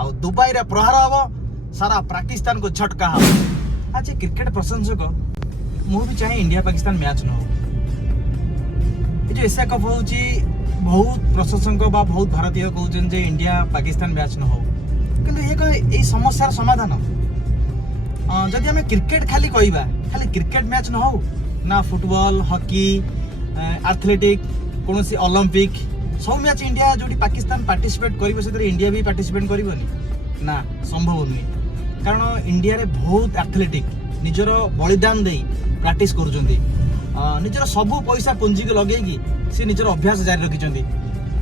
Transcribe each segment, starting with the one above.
आउ दुबई रे प्रहार हम सारा पाकिस्तान को झटका हम। आज क्रिकेट प्रशंसक मु भी चाहे इंडिया पाकिस्तान मैच न हो। जो एशिया कप हो बहुत प्रशंसक बा बहुत भारतीय कहते जे इंडिया पाकिस्तान मैच न हो किंतु ये समस्यार समाधान जदि आम क्रिकेट खाली कहवा खाली क्रिकेट मैच न हो ना फुटबॉल हॉकी एथलेटिक कौन सी ओलंपिक सब मैच इंडिया जो पाकिस्तान पार्टिसिपेट कर इंडिया भी पार्टिसिपेट करनी ना संभव नुहे कारण इंडिया रे बहुत एथलेटिक निजर बलिदान दे प्रैक्टिस कर निजर सबू पैसा पुंजी को लगे सी निजर अभ्यास जारी रखिंट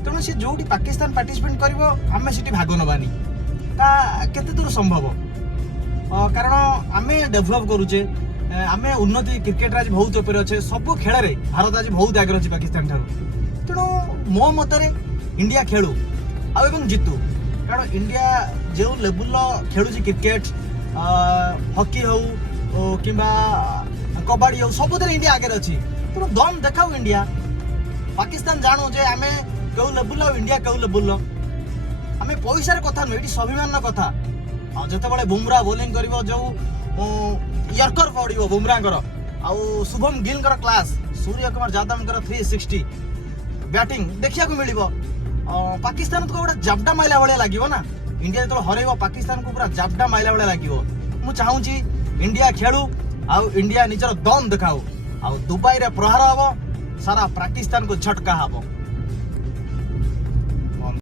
तेणु सी जो पाकिस्तान पार्टिसिपेट कर आम से भाग नबानी केते दूर संभव कारण आम डेभलप करुचे आम उन्नति क्रिकेट आज बहुत ऊपर अच्छे सब खेल में भारत आज बहुत आगे अच्छे पाकिस्तान ठार तेणु मो मत इंडिया खेलु आउ जितु कारण इंडिया जो लेवल खेलुची क्रिकेट हॉकी हो कि कबाड़ी हो सब इंडिया आगे अच्छी तेणु दम देखाऊ इंडिया पाकिस्तान जानू जे आम क्यों लेवल इंडिया क्यों लेवल आम पैसार कथा नुह ये स्वाभिमान कथा जिते बुमरा बोलिंग कर जो यर्कर पड़ो बुमरांकर आउ शुभम गिल क्लास सूर्य कुमार यादव 360 बैटिंग देखा मिल पाकिस्तान को गोटे जाबडा माइला भाया लगे ना इंडिया जो हरइब पाकिस्तान को पूरा जाबडा माइला भाया लगे मु चाहूँगी इंडिया खेलु आउ इंडिया निजर दम देखाऊ आउ दुबई रे प्रहार हम सारा पाकिस्तान को झटका हम।